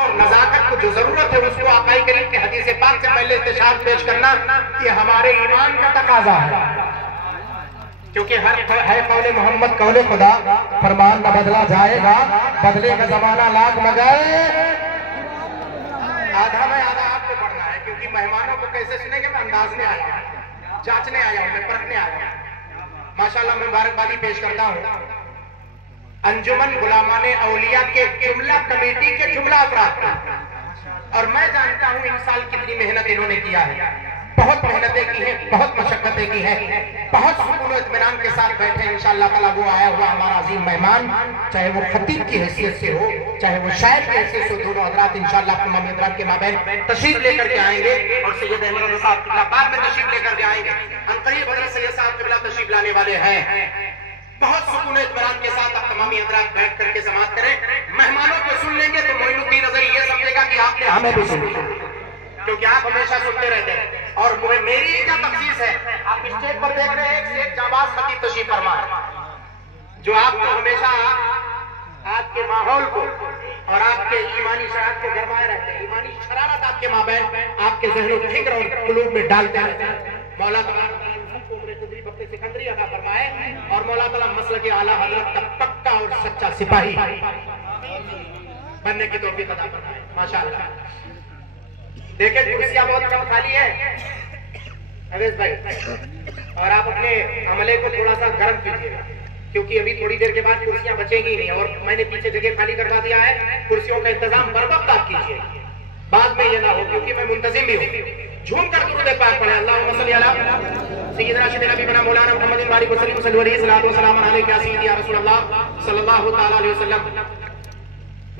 और नजाकत को जो जरूरत है उसको आकाई करीम के हदीस पाक से पहले इस्तिशार पेश करना ये हमारे ईमान का तकाजा है, क्योंकि हर है कौले मोहम्मद कौले खुदा, फरमान न बदला जाएगा, बदले का जमाना लाख मगर आधा में आधा आपको पढ़ना है, क्योंकि मेहमानों को कैसे सुनेंगे मैं अंदाज में आया, जांचने आया हूं, मैं परखने आया। माशाल्लाह मैं मुबारकबादी पेश करता हूं अंजुमन गुलामाने औलिया के जुमला कमेटी के जुमला अफराद, और मैं जानता हूं इन साल कितनी मेहनत इन्होंने किया है, बहुत मेहनतें की हैं, बहुत मशक्कतें की हैं, बहुत सुकून इत्मीनान के साथ बैठे हैं। इंशाअल्लाह ताला वो आया हुआ हमारा अजीम मेहमान, चाहे वो खतीब की हैसियत से हो, चाहे वो शायर की हैसियत से, दोनों हजरात इंशाअल्लाह तमाम हजरात के माबैन तशरीफ लेकर के आएंगे और सैयद अहमद रज़ा साहब किबला बाद में तशरीफ लेकर के आएंगे। अनकरीब हजरत सैयद साहब किबला तशरीफ लाने वाले हैं। बहुत सुकून इत्मीनान के साथ आप तमामी हजरात बैठ करके समाअत करें। मेहमानों को सुन लेंगे तो मोइनुद्दीन अज़हरी ये समझेगा कि आपने हमें भी सुन लिया, क्योंकि आप हमेशा सुनते रहते हैं। और मेरी क्या तफसीस है, आप स्टेज पर देख रहे हैं एक से एक जाबाज खतीब तशरीफ फरमा है, जो आपको हमेशा आपके माहौल को और आपके ईमानी शरारत को गरमाए रहते हैं, ईमानी शरारत आपके माबैन आपके ज़हन और फिक्र और कुलूब में डालते रहते हैं। मौला सिकंदरी अदा फरमाए और मौला तआला मसलक आला हज़रत का पक्का और सच्चा सिपाही बनने की तौफीक अता फरमाए। माशाअल्लाह। देखिए कुर्सियां बहुत कम खाली है अवेश भाई, और आप अपने अमले को थोड़ा सा गर्म कीजिए, क्योंकि अभी थोड़ी देर के बाद कुर्सियां बचेंगी नहीं, और मैंने पीछे जगह खाली करवा दिया है, कुर्सियों का इंतजाम बर वक्त आप कीजिए, बाद में ये ना हो, क्योंकि मैं मुंतजिम भी हूँ। झूम कर दुरूद पाक पढ़े, अल्लाहुम्मा सल्ली अला सय्यिदना सय्यिदना नबीना मौलाना मुहम्मदिन व आलिहि वसल्लम सल्लल्लाहु अलैहि वसल्लम अलैका सय्यदी या रसूलल्लाह सल्लल्लाहु तआला अलैहि वसल्लम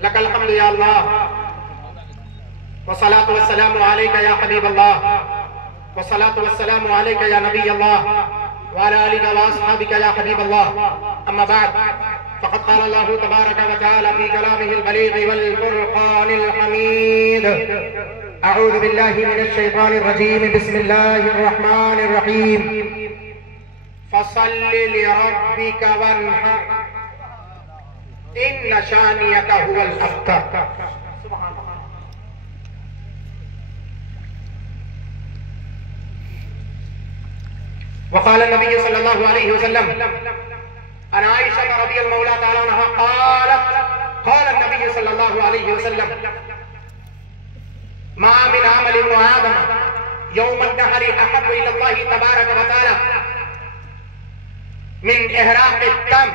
लकल हम्दु या अल्लाह वस्सलातु वस्सलामु अलैका या हबीबल्लाह वस्सलातु वस्सलामु अलैका या नबीयल्लाह व अला आलिका व अस्हाबिका या हबीबल्लाह। अम्मा बाद फ़क़द क़ाल अल्लाहु तबारक व तआला फ़ी कलामिहिल बलीग़ वल फ़ुरक़ानिल हमीद। अऊज़ु बिल्लाहि मिनश शैतानिर रजीम, बिस्मिल्लाहिर रहमानिर रहीम। फ़सल्लि लिरब्बिका वन्हर इन्न शानियका हुवल अब्तर। वक़ाल नबी सल्लल्लाहु अलैहि वसल्लम अन आयशा रज़ियल्लाहु तआला अन्हा क़ालत क़ाल नबी सल्लल्लाहु अलैहि वसल्लम मा मिन अमल इब्न आदम यौम अन-नहर अहब्बु इलल्लाहि तबारक व तआला मिन इहराक़ अद-दम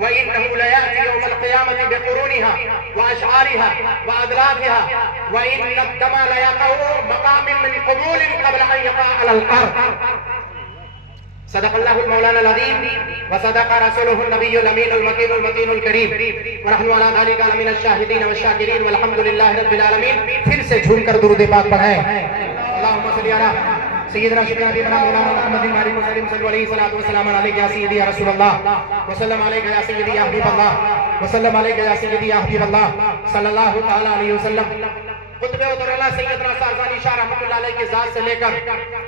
व इन्नहु लयाति यौम अल-क़ियामति बिक़ुरूनिहा व अशआरिहा व अदलाफिहा व इन्न अद-दम लयक़उ मक़ामिन मिन क़बूलिन क़ब्ल अन यक़अ अलल क़ब्र। सदक़ल्लाहुल मौलाना अज़ीम व सदक़ रसूलुहुन नबियुल अमीनुल मकीनुल मतीनुल करीम व नहनु अला ज़ालिका मिनश शाहिदीन व शाकिरीन वल्हम्दुलिल्लाहि रब्बिल आलमीन। फिर से झूमकर दुरूद पाक पढ़ें। अल्लाहुम्मा सल्ली अला सय्यिदना नबीना मौलाना मुहम्मदिन व आलिहि वसल्लम सल्लल्लाहु अलैहि वसल्लम अलैका या सय्यदी या रसूलल्लाह व सल्लम अलैका या सय्यदी या हबीबल्लाह व सल्लम अलैका या सय्यदी या हबीबल्लाह सल्लल्लाहु तआला अलैहि वसल्लम। खुतबे उतरला सैयदना शाहजानी शाह रहमतुल्लाह अलैह की जात से लेकर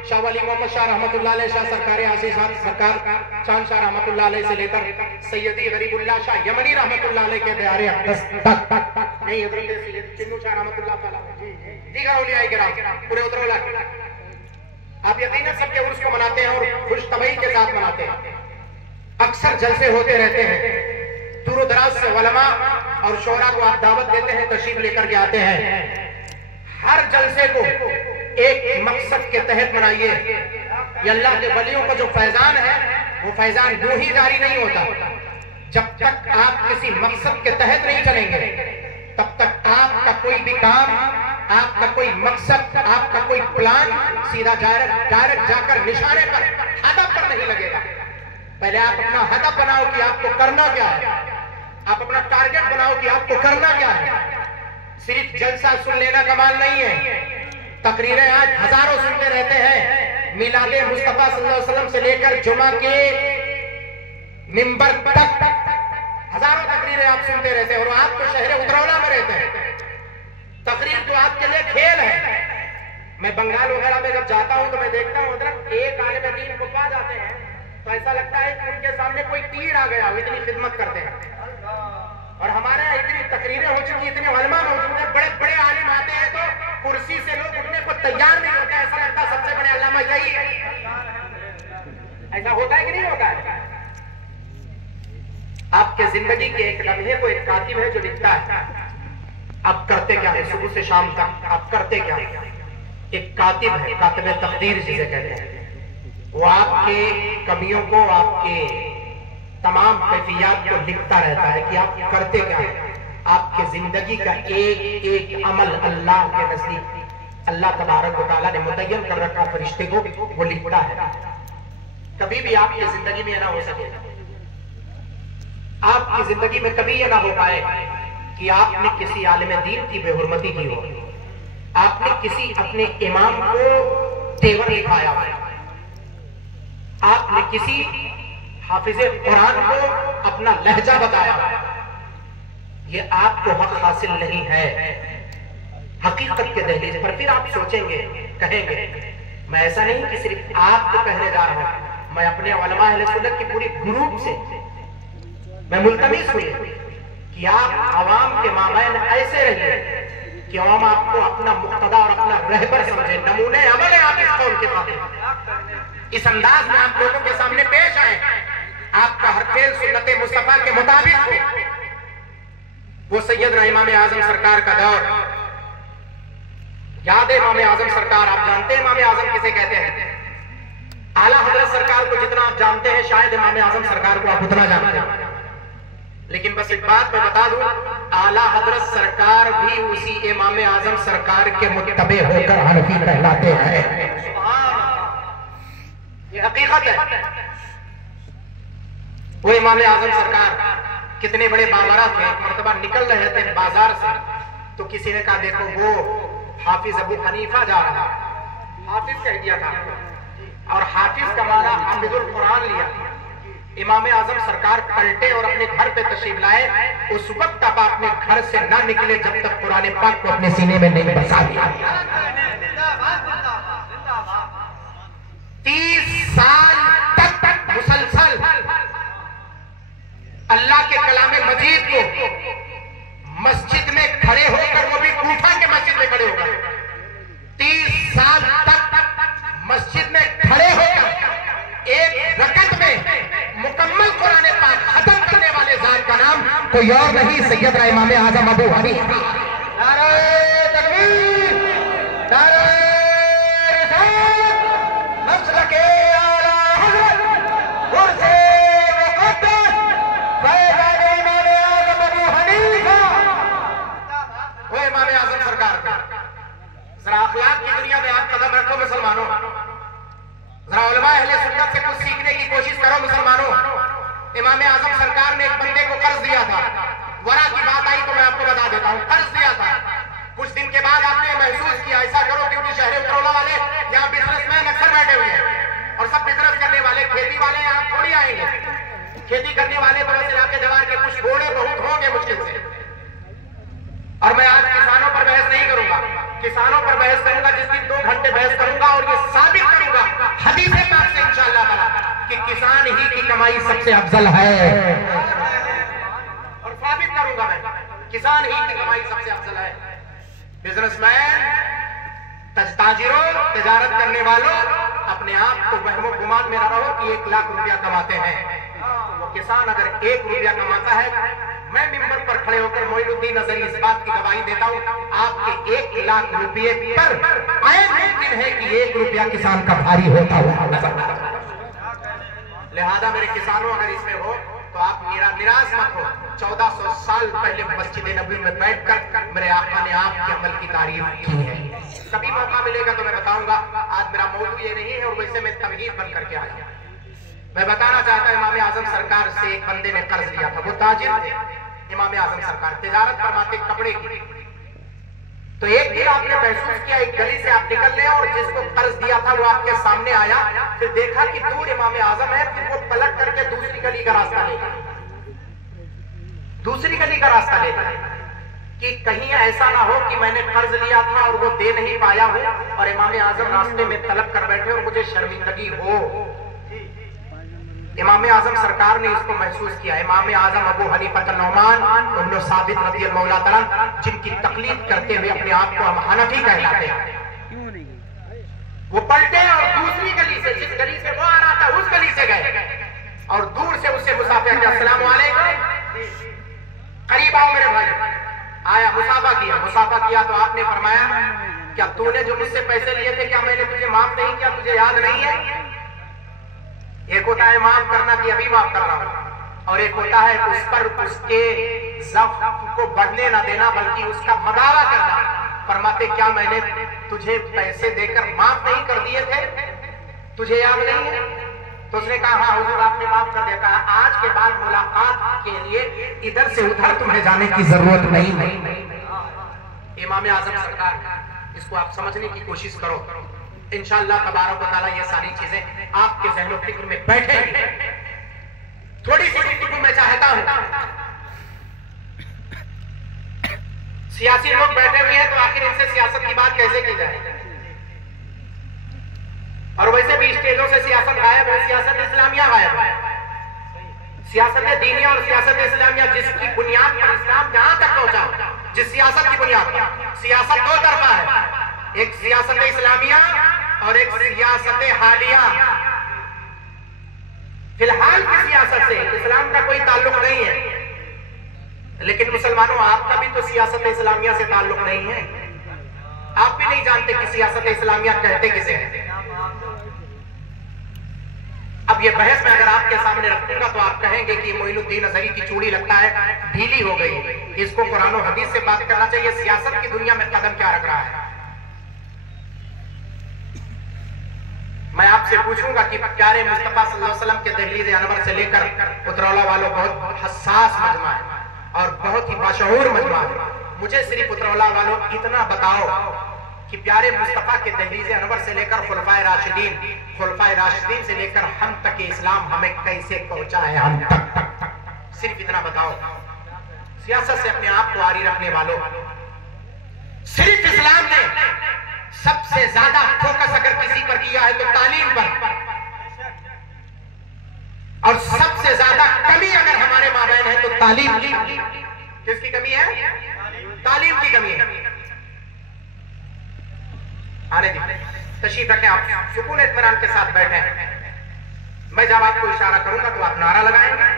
शाह वली मोहम्मद शाह रहमतुल्लाह अलैह, शाह सरकार आसिफ सरकार चांद शाह रहमतुल्लाह अलैह से लेकर सैयदी गरीबुल्लाह शाह यमनी रहमतुल्लाह अलैह के प्यारे अक़दस तक नहीं हज़रत सैयद चिन्नू शाह रहमतुल्लाह अलैह दीगर औलिया किराम पूरे उतरला। आप यकीनन सबके उर्स को मनाते हैं और खुश तबई के साथ मनाते हैं। अक्सर जलसे होते रहते हैं, दूर दराज से उलमा और शोरा को आप दावत देते हैं, तशरीफ लेकर के आते हैं। हर जलसे को एक मकसद के तहत बनाइए। ये अल्लाह के वलियों का जो फैजान है वो फैजान यूं ही जारी नहीं होता। जब तक आप किसी मकसद के तहत नहीं चलेंगे तब तक आपका कोई भी काम, आपका कोई मकसद, आपका कोई प्लान सीधा डायरेक्ट जाकर निशाने पर, हदफ पर नहीं लगेगा। पहले आप अपना हदफ बनाओ कि आपको करना क्या है, आप अपना टारगेट बनाओ कि आपको करना क्या है। सिर्फ जलसा सुन लेना कमाल नहीं है। तकरीरें आज हजारों सुनते रहते हैं, मिलादे मुस्तफा सल्लल्लाहु अलैहि वसल्लम से लेकर जुमा के मिंबर तक हजारों तकरीरें आप सुनते रहते हैं, और आप तो शहर उतरौला में रहते हैं। तकरीर तो आपके लिए खेल है। मैं बंगाल वगैरह में जब जाता हूं तो मैं देखता हूं उधर एक आलिम दीन खुतबा जाते हैं तो ऐसा लगता है कि उनके सामने कोई तीर आ गया, इतनी खिदमत करते हैं। और हमारे यहाँ इतनी तकरीरें हो चुकी, इतने उलमा मौजूद हैं, बड़े तैयार नहीं होता, ऐसा लगता है सबसे बड़े अल्लामा यही है। ऐसा होता है कि नहीं होता है? आपके जिंदगी के एक लम्हे को एक कातिब है जो लिखता है आप करते क्या है सुबह से शाम तक, आप करते क्या है। एक कातिब है, कातिब तकदीर जिसे कहते हैं, वो आपके कमियों को, आपके तमाम कैफियत को लिखता रहता है कि आप करते क्या है। आपके जिंदगी का एक एक अमल अल्लाह के नजदीक अल्लाह तबारक व तआला ने मुतय्यन कर रखा फरिश्ते को, वो लिखता है। कभी भी आपकी जिंदगी में ना हो सके, आपकी जिंदगी में कभी यह ना हो पाए कि आपने किसी आलिम दीन की बेहुरमती की हो, आपने किसी अपने इमाम को तेवर दिखाया, आपने किसी हाफिज कुरान को अपना लहजा बताया। ये आपको हक हासिल नहीं है हकीकत के दहलीज पर। फिर आप सोचेंगे, कहेंगे मैं ऐसा नहीं कि सिर्फ आपको कहने जा रहा हूं, मैं अपने उलमा अहले सुन्नत की पूरी ग्रुप से मैं मुल्तमिस हुई कि आप आवाम के मामैन ऐसे रहिए कि आवाम आपको अपना मुक्तदा और अपना रहबर समझे, नमूने अमल है आप इस कौम के खातिर। इस अंदाज में आप लोगों के सामने पेश आए, आपका हर फेल सुन्नत मुस्तफा के मुताबिक हो। वो सैयदना इमाम आजम सरकार का दौर याद है। इमाम आजम सरकार, आप जानते हैं इमाम आजम किसे कहते हैं? आला हजरत सरकार को जितना आप जानते हैं शायद इमाम आजम सरकार को आप उतना जानते हैं। लेकिन बस एक बात मैं बता दूं, आला हजरत सरकार भी उसी इमाम आजम सरकार के मुत्तबे होकर हनफी कहलाते हैं। ये हकीकत है। वो इमाम आजम सरकार कितने बड़े बावरा थे। एक मर्तबा निकल रहे थे बाजार से, तो किसी ने कहा देखो वो हाफिज अबू हनीफा जा रहा है। हाफिज कह दिया था, और हाफिज का माना हाफिजुल कुरान लिया। इमाम आजम सरकार पलटे और अपने घर पे तशरीफ लाए। उस वक्त आप अपने घर से ना निकले जब तक कुरान पाक को अपने सीने में नहीं बसा दिया। 30 साल तक मुसलसल अल्लाह के कलामे मजीद को मस्जिद में खड़े होकर, वो भी कूफा के मस्जिद में खड़े होकर 30 साल तक मस्जिद में खड़े होकर एक रकत में मुकम्मल कुरान पाक खत्म करने वाले जात का नाम कोई और नहीं, सैयदना इमाम आजम अबू हनीफा। नारे तकबीर, नारे रिसालत, मसलके आला हज़रत कुर्सी मुक़द्दस सैयदना इमाम आजम अबू हनीफा। वो इमाम आजम सरकार का जरा अखलाक की दुनिया में आप कदम रखो मुसलमानों, जरा उलमा अहले सुन्नत से कुछ सीखने की कोशिश करो मुसलमानों। इमाम आजम सरकार ने एक बंदे को कर्ज दिया था। वरा की बात आई तो मैं आपको बता देता हूँ, कर्ज दिया था। कुछ दिन के बाद आपने महसूस किया ऐसा करो क्योंकि शहर उतरौला वाले यहाँ बिजनेसमैन अक्सर बैठे हुए हैं और सब बिजनेस करने वाले, खेती वाले यहाँ थोड़ी आएंगे। खेती करने वाले तो बस इलाके जवार के कुछ घोड़े बहुत होंगे मुश्किल से। और मैं आज किसानों पर बहस नहीं करूंगा, किसानों पर बहस करूंगा जिस दिन 2 घंटे बहस करूंगा और ये साबित करूंगा हदीस पाक से इंशाअल्लाह कि किसान ही की कमाई सबसे अफजल है। और साबित करूंगा मैं किसान ही की कमाई सबसे अफजल है। बिजनेसमैन, ताजिरों, तिजारत करने वालों, अपने आप को वहमो गुमान में न रहो कि 1 लाख रुपया कमाते हैं। वो किसान अगर 1 रुपया कमाता है, मैं मिंबर पर खड़े होकर मोइनुद्दीन नजरी इस बात की गवाही देता हूं, आपके 1 लाख रुपये पर आए मुमकिन है कि 1 रुपया किसान का भारी होता हुआ। लिहाजा मेरे किसानों अगर इसमें हो तो आप मेरा निराश मत हो। 1400 साल पहले मस्जिद नबी में बैठकर मेरे आका ने आपके अमल की तारीफ की है। कभी मौका मिलेगा तो मैं बताऊंगा। आज मेरा मौजू ये नहीं है और वैसे मैं तमहीद बन करके आया। मैं बताना चाहता इमाम आजम सरकार से एक बंदे ने कर्ज लिया था। वो ताजिर थे, इमाम आजम सरकार तिजारत फरमाते कपड़े की। तो एक दिन आपने महसूस किया एक गली से आप निकल रहे और जिसको कर्ज दिया था वो आपके सामने आया, फिर देखा कि दूर इमाम आजम है, फिर वो पलट करके दूसरी गली का रास्ता लेगा, दूसरी गली का रास्ता लेगा कि कहीं ऐसा ना हो कि मैंने कर्ज लिया था और वो दे नहीं पाया हूं और इमाम आजम रास्ते में तलब कर बैठे और मुझे शर्मिंदगी हो। इमाम आजम सरकार ने इसको महसूस किया। इमाम आजम अबू हनीफा नुमान इब्न साबित रज़ियल्लाहु तआला जिनकी तकलीद करते हुए अपने आप को हम हनफी कहलाते हैं, वो पलटे और दूसरी गली से, जिस गली से वो आ रहा था उस गली से गए और दूर से उससे मुसाफा किया, अस्सलाम वालेकुम, करीब आओ मेरे भाई। आया, मुसाफा किया तो आपने फरमाया, क्या तूने जो मुझसे पैसे लिए थे क्या मैंने तुझे माफ नहीं किया, तुझे याद नहीं है? एक होता है माफ करना कि अभी माफ कर रहा हूं, और एक होता है उस पर उसके ज़ख्म को बढ़ने ना देना बल्कि उसका मदावा करना। फरमाते क्या मैंने तुझे पैसे देकर माफ नहीं कर दिए थे, तुझे याद नहीं है? तो उसने कहा हाँ हुजूर आपने माफ कर दिया। कहा आज के बाद मुलाकात के लिए इधर से उधर तुम्हें जाने की जरूरत नहीं। इमाम आजम सरकार, इसको आप समझने की कोशिश करो, इंशाअल्लाह तबारक व तआला ये सारी चीजें आपके ज़हन फिक्र में बैठेंगी। थोड़ी सी गुफ्तगू मैं चाहता हूं, सियासी लोग बैठे हुए हैं तो आखिर इनसे सियासत की बात कैसे की जाए? और वैसे भी स्टेजों से सियासत गायब है, सियासत इस्लामिया गायब है। सियासत दीनिया और सियासत इस्लामिया जिसकी बुनियाद पर इस्लाम जहां तक पहुंचा, जिस सियासत की बुनियाद पर, सियासत दो तरफा है, एक सियासत इस्लामिया और एक सियासत हालिया। फिलहाल की सियासत से इस्लाम का कोई ताल्लुक नहीं है, लेकिन मुसलमानों आपका भी तो सियासत इस्लामिया से ताल्लुक नहीं है। आप भी नहीं जानते कि सियासत इस्लामिया कहते किसे हैं। अब ये बहस में अगर आपके सामने रखूंगा तो आप कहेंगे कि मोइनुद्दीन अजहरी की चूड़ी लगता है ढीली हो गई, इसको कुरान और हदीस से बात करना चाहिए, सियासत की दुनिया में कदम क्या रख रहा है। मैं आपसे पूछूंगा कि प्यारे मुस्तफा सल्लल्लाहु अलैहि वसल्लम के दहलीज अनवर से लेकर उतरौला वालों बहुत हसास मजमा है और बहुत ही बाशऊर मजमा है। मुझे सिर्फ उतरौला वालों इतना बताओ कि प्यारे मुस्तफा के दहलीज अनवर से लेकर खुलफाए राशिदीन से लेकर हम तक इस्लाम हमें कैसे पहुंचा है, हम तक सिर्फ इतना बताओ। सियासत से अपने आप को आरी रखने वालों, सिर्फ इस्लाम ने सबसे ज्यादा फोकस अगर किसी पर किया है तो तालीम पर, और सबसे ज्यादा कमी अगर हमारे माबैन है तो तालीम की। किसकी कमी है? तालीम की कमी है। आने दीजिए, तशरीफ रखें, आप सुकून इत्मीनान के साथ बैठे। मैं जब आपको इशारा करूंगा तो आप नारा लगाएंगे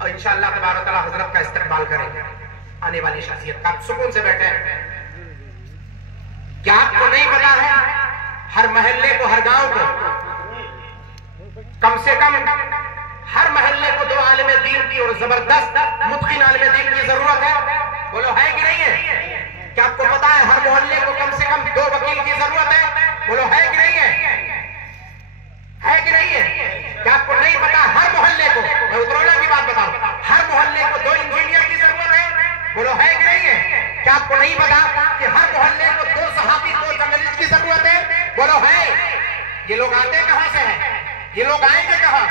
और इंशाअल्लाह तबारक तआला हजरत का इस्तकबाल करेंगे, आने वाली शख्सियत का। आप सुकून से बैठे। क्या आपको नहीं पता है हर मोहल्ले को, हर गांव को कम से कम हर मोहल्ले को 2 आलिम दीन की और जबरदस्त मुत्किन आलिम दीन की जरूरत है? बोलो है कि नहीं है? क्या आपको पता है हर मोहल्ले को कम से कम 2 वकील की जरूरत है? बोलो है कि नहीं है? है कि नहीं है? क्या आपको नहीं पता हर मोहल्ले को, मैं उतरौला की बात बताऊं, हर मोहल्ले को 2 इंजीनियर की जरूरत है? बोलो है कि नहीं है? क्या आपको नहीं पता कि हर मोहल्ले को 2 सहाफी, 2 जर्नलिस्ट की जरूरत है? बोलो है। ये लोग आते कहां से हैं? ये लोग आएंगे कहां?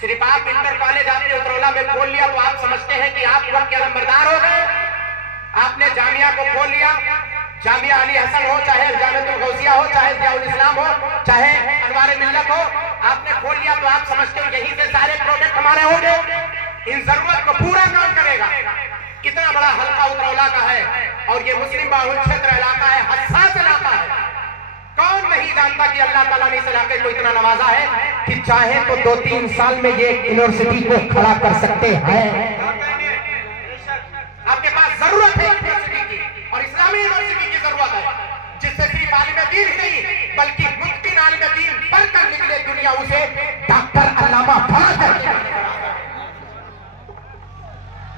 सिर्फ आप इंटर कॉलेज आपने उतरौला में खोल लिया तो आप समझते हैं कि आप वक्त के नंबरदार हो गए। आपने जामिया को खोल लिया, जामिया अली हसन हो, चाहे जामियातुल गौसिया हो, चाहे जियाउल इस्लाम हो, चाहे अनवार मिल्लत हो, आपने खोल लिया तो आप समझते हैं यहीं से सारे प्रोजेक्ट हमारे होंगे, इन जरूरत को पूरा काम करेगा। कितना बड़ा हल्का उतरौला का है और ये मुस्लिम बाहुल क्षेत्र इलाका है, हसास इलाका है। कौन नहीं जानता कि अल्लाह ताला ने इस इलाके को इतना नवाजा है कि चाहे तो 2-3 साल में ये यूनिवर्सिटी को खड़ा कर सकते हैं। आपके पास जरूरत है यूनिवर्सिटी की, और इस्लामी यूनिवर्सिटी की जरूरत है, जिससे सिर्फ आलिम दीन नहीं बल्कि मुफ्ती आलिम दीन बनकर निकले दुनिया उसे डॉक्टर अल्लामा फराज।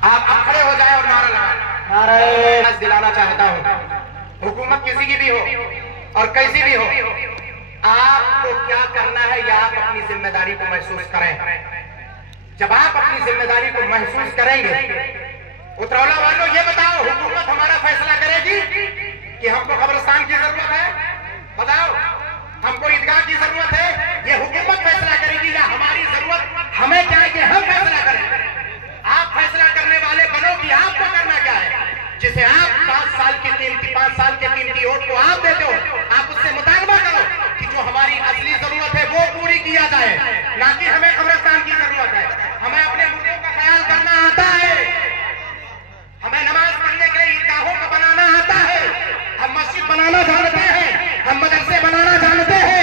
आप खड़े हो जाए और नारा लगाएं। दिलाना चाहता हूं, हुकूमत किसी की भी हो और कैसी भी हो, आपको क्या करना है या आप अपनी जिम्मेदारी को महसूस करें। जब आप अपनी जिम्मेदारी को महसूस करेंगे, उतरौला वालों ये बताओ, हुकूमत हमारा फैसला करेगी कि हमको कब्रिस्तान की जरूरत है? बताओ, हमको ईदगाह की जरूरत है? ये हुकूमत फैसला करेगी या हमारी जरूरत हमें क्या है कि हम फैसला करें? आप फैसला करने वाले बनो कि आपको करना क्या है। जिसे आप 5 साल के कीमती वोट को आप देते हो, आप उससे मुतालबा करो कि जो हमारी असली जरूरत है वो पूरी किया जाए, ना कि हमें कब्रिस्तान की जरूरत है। हमें अपने मुद्दों का ख्याल करना आता है, हमें नमाज पढ़ने के लिए ईदगाहों को बनाना आता है, हम मस्जिद बनाना जानते हैं, हम मदरसे बनाना जानते हैं,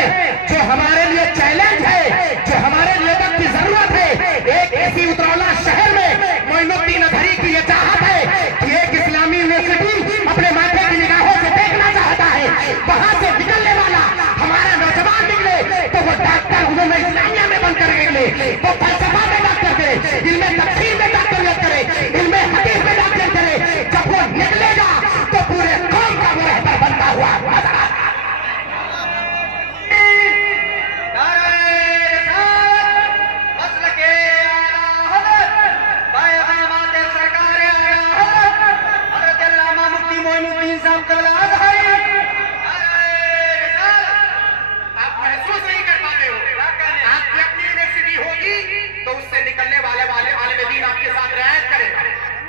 वो फलसफा में डॉक्टर करे, इल्मे तफसीर में डॉक्टरियत करे, इल्मे हदीस में डॉक्टर करे, जब वो निकलेगा तो पूरे कौम का वो रहबर बनता हुआ नजर आएगा।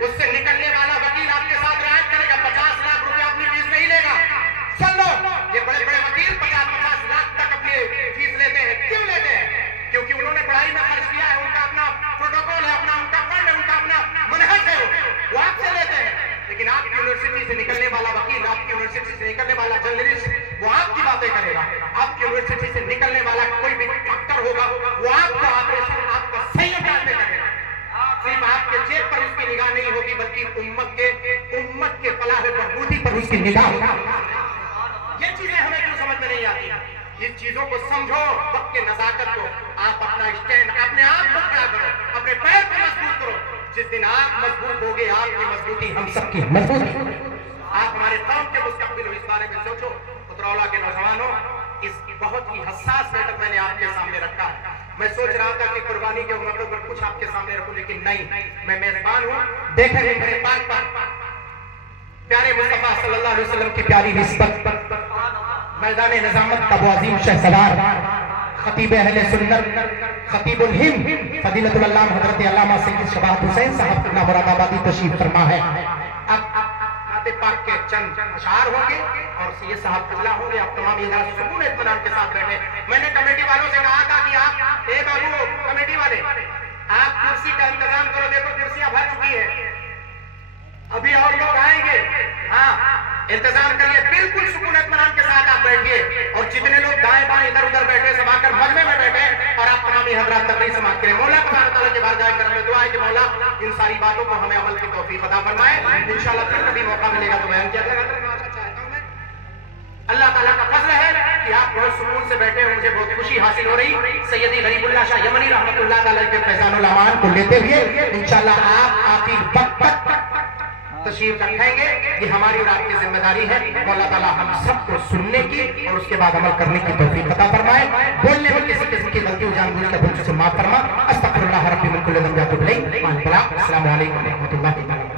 उससे निकलने वाला वकील आपके साथ रियायत करेगा, 50 लाख रुपया अपनी फीस नहीं लेगा। सुन लो, ये बड़े बड़े वकील 50-50 लाख तक अपनी फीस लेते हैं। क्यों लेते हैं? क्योंकि उन्होंने पढ़ाई में खर्च किया है, उनका अपना प्रोटोकॉल है, अपना उनका फंड है, उनका अपना मनहज है, वो आपसे लेते हैं। लेकिन आपकी यूनिवर्सिटी से निकलने वाला वकील, आपकी यूनिवर्सिटी से निकलने वाला जर्नलिस्ट, वो आपकी बातें करेगा। आपकी यूनिवर्सिटी से निकलने वाला कोई भी डॉक्टर होगा, वो आपका ऑपरेशन, आपका सही अंदाज में करेगा। सिर्फ आपके जेब पर उसकी निगाह नहीं होगी, बल्कि उम्मत के फलाह बहबूदी पर उसकी निगाह होगी। ये चीजें हमें क्यों समझ में नहीं आती? इन चीजों को समझो, वक्त के नजाकत को। आप अपना स्टैंड अपने आप को खड़ा करो, अपने पैर को मजबूत करो। जिस दिन आप मजबूत होगे, आपकी मजबूती हम सबकी मजबूत। आप हमारे कौम के मुस्तकबिल हो, इस बारे में सोचो। उतरौला के नौजवानों, इस बहुत ही हसास मैटर मैंने आपके सामने रखा। मैं सोच रहा था कि कुर्बानी के मौके पर कुछ आपके सामने रखूं, लेकिन नहीं, मैं मेजबान हूं। देखेंगे मेरे पाक पर प्यारे मुस्तफा सल्लल्लाहु अलैहि वसल्लम की प्यारी निस्बत, मैदान निजामत का वो अजीम शहसवार, खतीब अहले सुन्नत, खतीबुल हिंद, फजीलतुल अल्लामा हजरत अल्लामा सैयद शबाहत हुसैन साहब का मुरादाबादी तशरीफ फरमा है। अब पाक के चंद अशार होंगे और सैयद साहब किबला होंगे। आप तमाम सुकून इत्मीनान के साथ बैठे। मैंने कमेटी वालों से कहा था कि आप बाबू कमेटी वाले, आप कुर्सी का इंतजाम करो। देखो कुर्सियां भर चुकी है, अभी और लोग आएंगे। हाँ, इंतजाम करिए, बिल्कुल सुकून इत्मीनान के साथ आप बैठिए। और जितने लोग दाएं बाएं इधर उधर बैठे, सब आकर मजमे में बैठे और आप तमाम हजरात तक नहीं समाप्त करें। मौला तबारक के बार जाकर हमें दुआ है कि मौला इन सारी बातों को हमें अमल की तौफीक अता फरमाए। इंशाअल्लाह फिर कभी मौका मिलेगा तो बयान किया जाएगा। अल्लाह ताला का फजल है कि आप बहुत सुकून से बैठे हैं, मुझे बहुत खुशी हासिल हो रही। सैयदी गरीबुल्लाह शाह यमनी रहमतुल्लाह अलैह के फैजानुल अमान को लेते हुए इंशाअल्लाह आप आखिरी वक्त तक तशरीफ रखेंगे। ये हमारी और आपकी जिम्मेदारी है। अल्लाह ताला हम सबको सुनने की और उसके बाद अमल करने की तौफीक अता फरमाए। बोलने में किसी किस्म की गलती जानबूझ कर भूल से माफ फरमा। अस्तगफिरुल्लाह रब्बी मिन कुल्लि ज़ंबिन व अतूबु इलैह। अस्सलामु अलैकुम व रहमतुल्लाहि व बरकातहू।